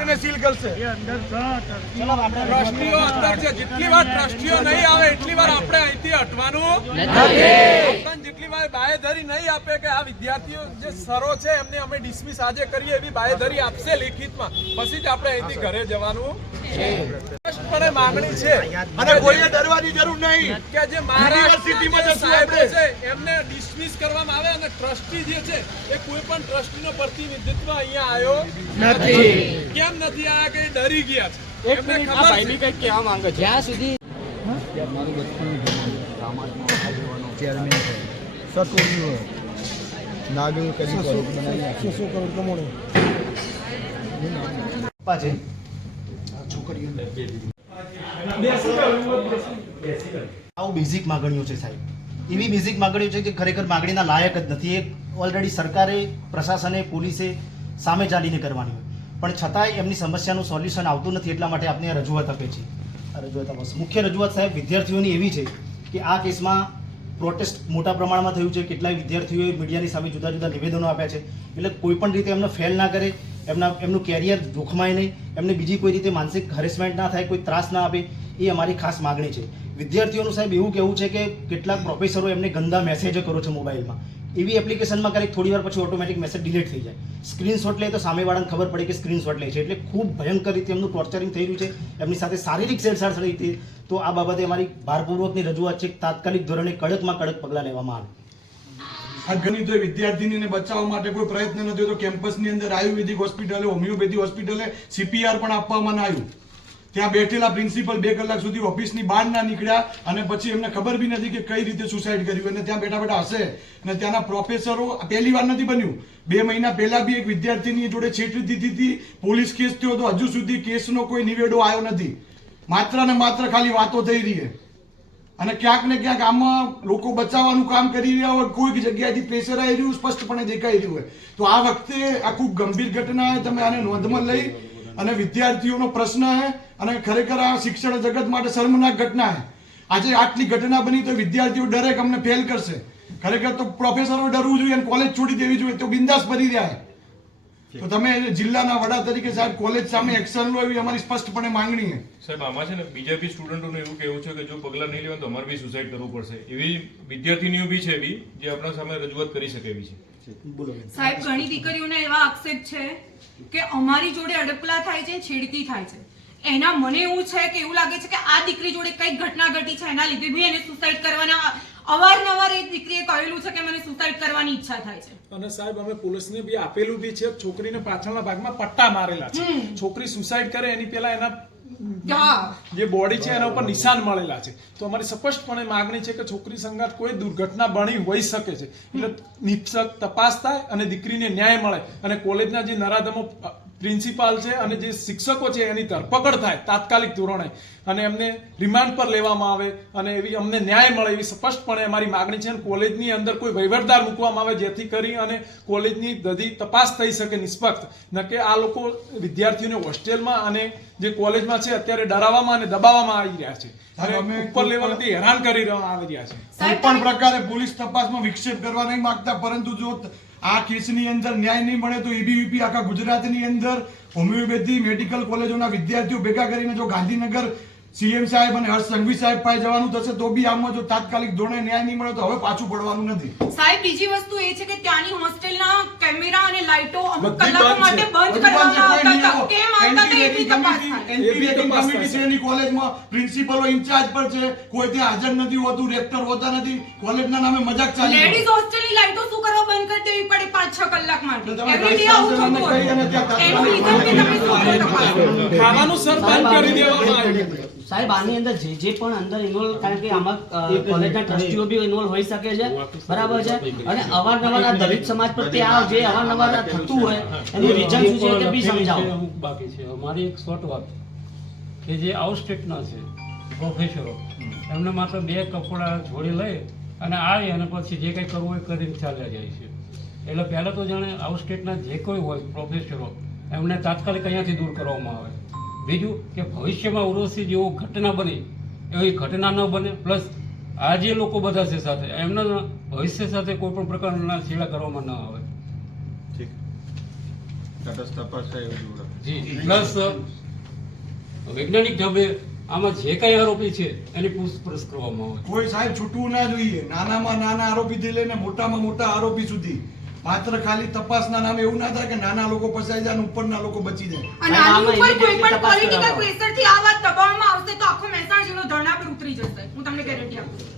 એને સીલ કરશે. ટ્રસ્ટીઓ અંદર છે જેટલી વાર ટ્રસ્ટીઓ નહીં આવે એટલી વાર આપણે અહીંથી હટવાનું. જેટલી વાર બાહેધરી નહીં આપે કે આ વિદ્યાર્થીઓ જે સરો છે એમને અમે ડિસમિસ આજે કરીએ એવી બાહેધરી આપશે લેખિતમાં. પછી જ આપણે અહીંથી ઘરે જવાનું. સ્પષ્ટપણે માંગણી છે. અને કોઈએ ડરવાની જરૂર નહીં. કે જે યુનિવર્સિટીમાં જે જશું આપણે. છે એમને ડિસમિસ કરવામાં આવે અને ટ્રસ્ટી જે છે એ કોઈ પણ ટ્રસ્ટીનો પ્રતિનિધિત્વ અહીંયા આવ્યો નથી. કેમ નથી? આ કે ડરી ગયા છે. એમને ખબર છે. જ્યાં સુધી નાગલ કરી બનાવી પપ્પા છે. આવું બેઝિક માગણીઓ છે સાહેબ. એવી બેઝિક માગણીઓ છે કે ખરેખર માગણીના લાયક જ નથી. એ ઓલરેડી સરકારે, પ્રશાસને, પોલીસે સામે ચાલીને કરવાની હોય. પણ છતાંય એમની સમસ્યાનું સોલ્યુશન આવતું નથી એટલા માટે આપને આ રજૂઆત આપે છે. રજૂઆત આપે. મુખ્ય રજૂઆત સાહેબ વિદ્યાર્થીઓની એવી છે કે આ કેસમાં પ્રોટેસ્ટ મોટા પ્રમાણમાં થયું છે. કેટલાય વિદ્યાર્થીઓએ મીડિયાની સામે જુદા જુદા નિવેદનો આપ્યા છે. એટલે કોઈ પણ રીતે એમને ફેલ ના કરે એમના એમનું કેરિયર જોખમાય નહીં. એમને બીજી કોઈ રીતે માનસિક હરેસમેન્ટ ના થાય, કોઈ ત્રાસ ના આપે, એ અમારી ખાસ માગણી છે. વિદ્યાર્થીઓનું સાહેબ એવું કહેવું છે કે કેટલાક પ્રોફેસરો એમને ગંદા મેસેજો કરો છો મોબાઈલમાં. એવી એપ્લિકેશનમાં ક્યારેક થોડી વાર પછી ઓટોમેટિક મેસેજ ડિલીટ થઈ જાય. સ્ક્રીનશોટ લે તો સામેવાળાને ખબર પડે કે સ્ક્રીનશોટ લે છે. એટલે ખૂબ ભયંકર રીતે એમનું ટોર્ચરિંગ થઈ રહ્યું છે. એમની સાથે શારીરિક છેડછાડ થઈ હતી તો આ બાબતે અમારી ભારપૂર્વકની રજૂઆત છે તાત્કાલિક ધોરણે કડકમાં કડક પગલાં લેવામાં આવે. આ ઘણી તો વિદ્યાર્થીનીને બચાવવા માટે કોઈ પ્રયત્ન નથી તો કેમ્પસની અંદર આયુર્વેદિક હોસ્પિટલે, હોમિયોપેથી હોસ્પિટલે સીપીઆર પણ આપવામાં આવ્યું. ત્યાં બેઠેલા પ્રિન્સિપલ બે કલાક સુધી ઓફિસની બહાર ના નીકળ્યા અને પછી એમને ખબર બી નથી કે કઈ રીતે સુસાઇડ કર્યું અને ત્યાં બેઠા બેઠા હશે. અને ત્યાંના પ્રોફેસરો પહેલી વાર નથી બન્યું. બે મહિના પહેલા બી એક વિદ્યાર્થીની જોડે છેતરી દીધી હતી. પોલીસ કેસ થયો તો હજુ સુધી કેસનો કોઈ નિવેડો આવ્યો નથી. માત્ર ને માત્ર ખાલી વાતો થઈ રહી છે. અને ક્યાંક ને ક્યાંક આમાં લોકો બચાવવાનું કામ કરી રહ્યા હોય, કોઈક જગ્યાએથી પ્રેશર આવી રહ્યું, સ્પષ્ટપણે દેખાઈ રહ્યું હોય. તો આ વખતે આ ખૂબ ગંભીર ઘટના તમે આને નોંધમાં લઈ અને વિદ્યાર્થીઓનો પ્રશ્ન છે અને ખરેખર આ શિક્ષણ જગત માટે શર્મનાક ઘટના છે. આજે આટલી ઘટના બની તો વિદ્યાર્થીઓ ડરે કે અમને ફેલ કરશે. ખરેખર તો પ્રોફેસરો ડરવું જોઈએ અને કોલેજ છોડી દેવી જોઈએ તો બિંદાસ ભરી રહ્યા છે. તો તમે જિલ્લાના વડા તરીકે સાહેબ કોલેજ સામે એક્શન લો એવી અમારી સ્પષ્ટપણે માંગણી છે. સાહેબ આમાં છે ને બીજા બી સ્ટુડન્ટોનું એવું કહેવું છે કે જો પગલાં નહીં લેવા તો અમારે બી સુસાઇડ કરવું પડશે. એવી વિદ્યાર્થીનીઓ બી છે બી જે આપણા સામે રજૂઆત કરી શકે એવી છે. સાહેબ ઘણી દીકરીઓને એવા આક્ષેપ છે કે અમારી જોડે અડપલા થાય છે છેડતી થાય છે. એના મને એવું છે કે એવું લાગે છે કે આ દીકરી જોડે કંઈક ઘટના ઘટી છે એના લીધે બી એને સુસાઇડ કરવાના અવારનવાર એ દીકરીએ કહેલું છે કે મને સુસાઇડ કરવાની ઈચ્છા થાય છે. અને સાહેબ અમે પોલીસને બી આપેલું બી છે. છોકરીને પાછળના ભાગમાં પટ્ટા મારેલા છે. છોકરી સુસાઇડ કરે એની પહેલા એના જે બોડી છે એના ઉપર નિશાન મળેલા છે. તો અમારી સ્પષ્ટપણે માગણી છે કે છોકરી સંગાત કોઈ દુર્ઘટના બની હોઈ શકે છે. એટલે નિપસક તપાસ થાય અને દીકરીને ન્યાય મળે. અને કોલેજના જે નરાધમો પ્રિન્સિપાલ છે અને જે શિક્ષકો છે એની ધરપકડ થાય તાત્કાલિક ધોરણે. અને એમને રિમાન્ડ પર લેવામાં આવે અને એવી અમને ન્યાય મળે એવી સ્પષ્ટપણે અમારી માગણી છે અને કોલેજની અંદર કોઈ વહીવટદાર મૂકવામાં આવે જેથી કરી અને કોલેજની બધી તપાસ થઈ શકે નિષ્પક્ષ. ન કે આ લોકો વિદ્યાર્થીઓને હોસ્ટેલમાં અને જે કોલેજમાં છે અત્યારે ડરાવવામાં અને દબાવવામાં આવી રહ્યા છે. અને અમે ઉપર લેવલથી હેરાન કરી રહ્યા આવી રહ્યા છે. કોઈ પણ પ્રકારે પોલીસ તપાસમાં વિક્ષેપ કરવા નહીં માંગતા પરંતુ જો આ કેસની અંદર ન્યાય નહીં મળે તો એબીવીપી આખા ગુજરાતની અંદર હોમિયોપેથી મેડિકલ કોલેજોના વિદ્યાર્થીઓ ભેગા કરીને જો ગાંધીનગર સીએમ સાહેબ અને હર્ષ સંઘવી સાહેબ પાસે જવાનું થશે તો બી આમાં જો તાત્કાલિક ધોરણે ન્યાય નહીં મળે તો હવે પાછું પડવાનું નથી. સાહેબ બીજી વસ્તુ એ છે કે ત્યાંની હોસ્ટેલના કેમેરા અને લાઇટો અમુક કલાકો માટે બંધ કરવામાં આવતા હતા. કેમ આવતા હતા એની તપાસ Anti-rating થાય. એ બી anti-rating તપાસ committee થશે. છે એની કોલેજમાં પ્રિન્સિપલો ઇન્ચાર્જ પર છે. કોઈ ત્યાં હાજર નથી હોતું રેક્ટર હોતા નથી. કોલેજના નામે મજાક ચાલી લેડીઝ હોસ્ટેલની લાઇટો શું કરવા બંધ ખાવાનું સર બંધ કરી દેવામાં આવ્યું સાહેબ આની અંદર જે જે પણ અંદર ઇન્વોલ્વ કારણ કે આમાં કોલેજના ટ્રસ્ટીઓ બી ઇન્વોલ્વ હોઈ શકે છે. બરાબર છે. અને અવારનવાર આ દલિત સમાજ પ્રત્યે આ જે અવારનવાર થતું હોય એનું રીઝન શું છે કે બી સમજાવો. અમુક બાકી છે. અમારી એક શોર્ટ વાત કે જે આઉટ સ્ટેટના છે પ્રોફેસરો એમને માત્ર બે કપડા જોડી લઈ અને આવી અને પછી જે કંઈ કરવું હોય એ કરીને ચાલ્યા જાય છે. એટલે પહેલાં તો જાણે આઉટ સ્ટેટના જે કોઈ હોય પ્રોફેસરો એમને તાત્કાલિક અહીંયાથી દૂર કરવામાં આવે. બીજું કે ભવિષ્યમાં ઉર્વશી જેવો ઘટના બની એવી ઘટના ન બને પ્લસ આ જે લોકો બધા છે સાથે એમના ભવિષ્ય સાથે કોઈ પણ પ્રકારના છેડા કરવામાં ન આવે. તપાસ થાય જી પ્લસ વૈજ્ઞાનિક ઢબે આમાં જે કઈ આરોપી છે એની પૂછપરછ કરવામાં આવે. કોઈ સાહેબ છૂટવું ના જોઈએ. નાનામાં નાના આરોપીથી લઈને મોટામાં મોટા આરોપી સુધી. માત્ર ખાલી તપાસના નામે એવું ના થાય કે નાના લોકો ફસાઈ જાય અને ઉપરના લોકો બચી જાય. અને આની ઉપર કોઈ પણ પોલિટિકલ પ્રેશરથી આ વાત દબાવવામાં આવશે તો આખો મહેસાણા જિલ્લો ધરણા પર ઉતરી જશે. હું તમને ગેરંટી આપું છું.